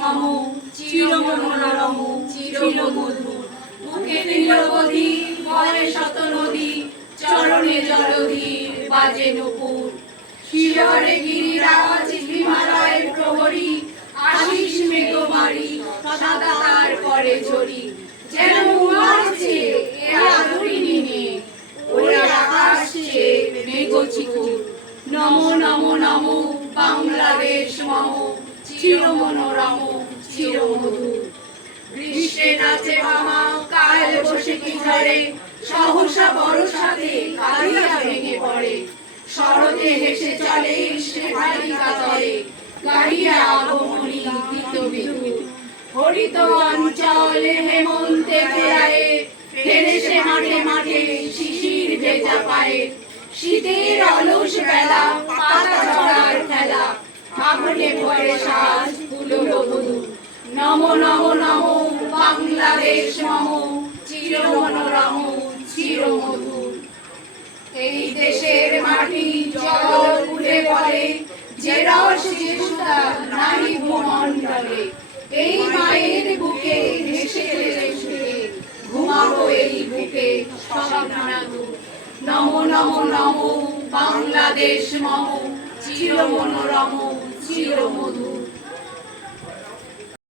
মম চিরমনোরম চিরমধুর। বুকে নিরবধি বয়ে শত নদী, চরণে জলধীর বাজে নূপুর। শিহরে গিরিরাজ হিমালয়ের প্রহরী, আশিস মেঘমারি সদা তার পরে ঝরি। যেন উমারছে এ আদরিণী মেয়ে, ওরে আকাশ চেয়ে মেঘচিকুর। নমো নমো নমো বাংলাদেশ মম চিরমনোরম চিরমধুর। গ্রীষ্মে নাচে মামা কাল বসে কি ঝরে, সহসা বর্ষাতে কালিয়া ভেঙে পড়ে। শরতে হেসে চলে শেফালি কাতরে, গাহিয়া আগমনী গীত বিধু। হরিত অঞ্চলে হেমন্তে ঘোরায়ে, ফেরে সে মাঠে মাঠে শিশির ভেজা পায়ে। শীতের অলস বেলা পাতা ঝরার খেলা, ফাগুনে ভরে সাজ কুলবধূ। নমো নমো নমো বাংলাদেশ মম চিরমনোরম চিরমধুর। এই দেশের মাটি জল উঠে পড়ে, যে রস যে সুতা নাহি ভূমণ্ডলে। এই মায়ের বুকে হেসে হেসে শুয়ে, ঘুমাবো এই বুকে স্বপ্নাতুর। নমো নমো নমো বাংলাদেশ মম চিরমনোরম চিরমধুর।